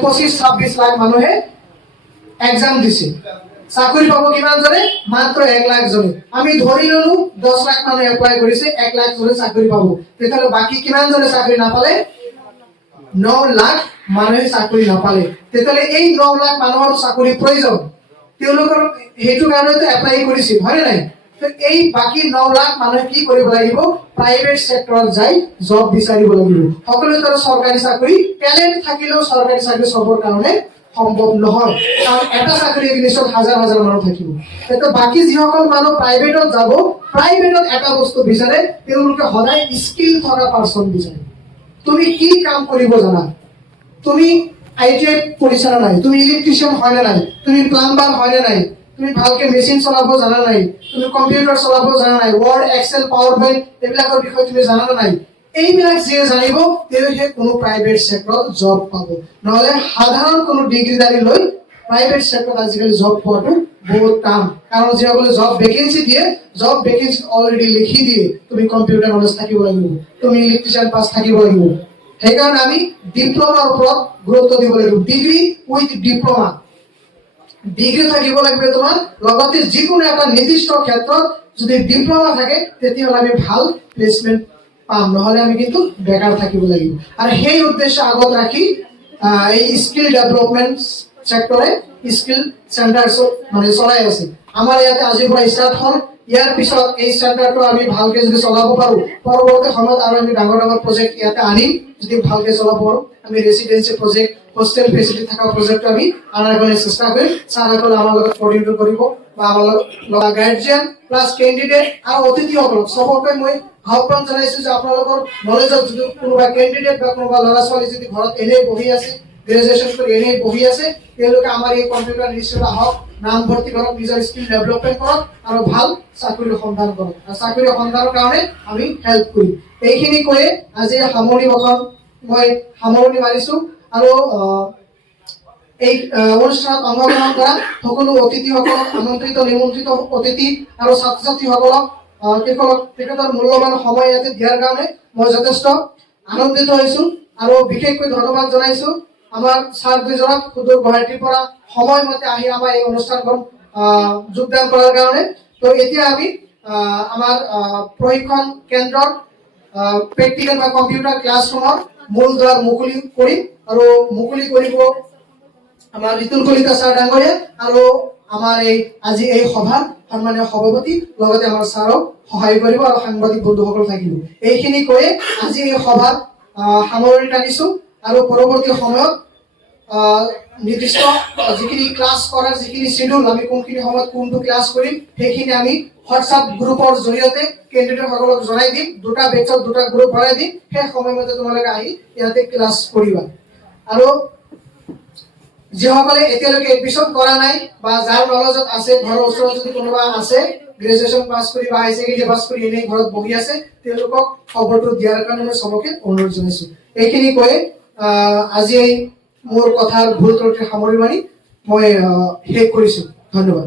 25-26 লাখ মানুহে এক্সাম দিছে চাকৰি পাব কিমান জনে মাত্ৰ 1 লাখ জনে আমি ধৰি ললো 10 লাখ মানুহ এপ্লাই কৰিছে 1 লাখ জনে চাকৰি পাব তেতিয়াহ'লে বাকি কিমান জনে চাকৰি নাপালে 9 লাখ মানুহে চাকৰি নাপালে তেতিয়াহ'লে এই 9 লাখ মানুহৰ চাকৰি প্ৰয়োজন তেওঁলোকৰ হেতু কাৰণেতো এপ্লাই কৰিছিল হয় নাই তো এই বাকি 9 লাখ মানুহে কি কৰিব লাগিব প্ৰাইভেট সেক্টৰত যাই জব বিচাৰিব লাগিব সকলোৱে তাৰ চৰকাৰী চাকৰি ট্যালেন্ট থাকিলেও চৰকাৰী চাকৰি সবৰ কাৰণে সম্ভৱ নহয় কাৰণ এটা চাকৰি এগ্ৰিকালচাৰ হাজাৰ হাজাৰ মানুহ থাকিব এটা বাকি যিসকল মানুহ প্ৰাইভেটত যাব প্ৰাইভেটত এটা বস্তু বিচাৰে তেওঁলোকে সদায় স্কিল থকা পাৰসন বিচাৰে তুমি কি কাম কৰিব জানা তুমি আইটিআই পঢ়িছা নাই তুমি ইলেক্ট্ৰিচিয়ান হয় না নাই তুমি প্লাম্বাৰ হয় না নাই তুমি ভালকে মেচিন চলাব জানা নাই তুমি কম্পিউটাৰ চলাব জানা নাই ওয়াৰ্ড এক্সেল পাওয়াৰ পয়েন্ট এবিলাকৰ বিষয়ে তুমি জানা নাই এইবিলাক যে জানিব তেওঁলোকে কোনো প্ৰাইভেট সেক্টৰত জব পাব নহলে সাধাৰণ কোনো ডিগ্ৰীধাৰী লৈ প্ৰাইভেট সেক্টৰত আজিকালি জব পোৱাটো বহুত টান কাৰণ যিসকলে জব ভেকেন্সি দিয়ে জব ভেকেন্সি অলৰেডি লিখি দিয়ে তুমি কম্পিউটাৰ নলেজ থাকিব লাগিব তুমি ইলেক্ট্ৰিচিয়ান পাস থাকিব লাগিব সেইকাৰণে আমি ডিপ্লোমাৰ ওপৰত গুৰুত্ব দিব লাগিব ডিগ্ৰী উইথ ডিপ্লোমা ডিগ্ৰী থাকিব লাগিব তোমাৰ লগতে যিকোনো এটা নিৰ্দিষ্ট ক্ষেত্ৰত যদি ডিপ্লোমা থাকে তেতিয়াহ'লে আমি ভাল প্লেসমেন্ট পাম নহলে আমি কিন্তু বেকাৰ থাকিব লাগিব আৰু সেই উদ্দেশ্য আগত ৰাখি এই স্কিল ডেভেলপমেন্ট সেক্টৰে স্কিল সেন্টাৰ মানে চলাই আছে আমাৰ ইয়াতে আজিৰ পৰা ষ্টাৰ্ট হ'ল ইয়াৰ পিছত এই সেন্টাৰটো আমি ভালকে যদি চলাব পাৰো পৰৱৰ্তী সময়ত আৰু আমি ডাঙৰ ডাঙৰ প্ৰজেক্ট ইয়াতে আনিম যদি ভালকে চলাব পাৰো আমি ৰেসিডেন্সি প্ৰজেক্ট হোস্টেল ফেসিলিটি থাকা প্ৰজেক্ট আমি আনাৰ কাৰণে চেষ্টা কৰিম ছাৰসকলে আমাৰ লগত কোঅৰ্ডিনেট কৰিব বা আমাৰ লগত গাৰ্ডিয়ান প্লাস ক্যান্ডিডেট আৰু অতিথিসকলক সবকে মই আহ্বান জনাইছো যে আপোনালোকৰ নলেজত যদি কোনোবা ক্যান্ডিডেট বা কোনোবা ল'ৰা ছোৱালী যদি ঘৰত এনে বহি আছে গ্ৰেজুৱেচন কৰি এনে বহি আছে তেওঁলোকে আমাৰ এই কম্পিউটাৰ ইনষ্টিটিউট আহক নাম ভৰ্তি কৰক নিজৰ স্কিল ডেভেলপমেন্ট কৰক আৰু ভাল চাকৰিৰ সন্ধান কৰক আৰু চাকৰিৰ সন্ধানৰ কাৰণে আমি হেল্প কৰিম এইখিনি কৈ আজি সামৰণি বখন মই সামৰণি মাৰিছো আৰু এই অনুষ্ঠানত অংশগ্ৰহণ কৰা সকলো অতিথিসকলক আমন্ত্ৰিত নিমন্ত্ৰিত অতিথি আৰু ছাত্ৰ ছাত্ৰীসকলক তেখেতৰ মূল্যৱান সময় ইয়াতে দিয়াৰ কাৰণে মই যথেষ্ট আনন্দিত হৈছো আৰু বিশেষকৈ ধন্যবাদ জনাইছো আমাৰ ছাৰ দুজনক সুদূৰ গুৱাহাটীৰ পৰা সময়মতে আহি আমাৰ এই অনুষ্ঠানখন যোগদান কৰাৰ কাৰণে তো এতিয়া আমি আমাৰ প্ৰশিক্ষণ কেন্দ্ৰৰ প্ৰেক্টিকেল বা কম্পিউটাৰ ক্লাছৰুমৰ মূল দ্বাৰ মুকলি কৰিম আৰু মুকলি কৰিব আমাৰ ঋতুল কলিতা ছাৰ ডাঙৰীয়া আৰু আমাৰ এই আজি এই সভাৰ সন্মানীয় সভাপতি লগতে আমাৰ ছাৰক সহায় কৰিব আৰু সাংবাদিক বন্ধুসকল থাকিব এইখিনি কৈ আজি এই সভাত সামৰণি টানিছো আৰু পৰৱৰ্তী সময়ত নিৰ্দিষ্ট যিখিনি ক্লাছ কৰাৰ যিখিনি শিডিউল আমি কোনখিনি সময়ত কোনটো ক্লাছ কৰিম সেইখিনি আমি হোৱাটছআপ গ্ৰুপৰ জৰিয়তে কেণ্ডিডেটসকলক জনাই দিম দুটা বেচত দুটা গ্ৰুপ বনাই দিম সেই সময়মতে তোমালোকে আহি ইয়াতে ক্লাছ কৰিবা আৰু যিসকলে এতিয়ালৈকে এডমিশন কৰা নাই বা যাৰ নলেজত আছে ঘৰৰ ওচৰত যদি কোনোবা আছে গ্ৰেজুৱেচন পাছ কৰি বা হাই ছেকেণ্ডাৰী পাছ কৰি এনেই ঘৰত বহি আছে তেওঁলোকক খবৰটো দিয়াৰ কাৰণে মই সবকে অনুৰোধ জনাইছো এইখিনি কৈ আজি এই মোৰ কথাৰ ভুল ত্ৰুটি সামৰি মাৰি মই শেষ কৰিছো ধন্যবাদ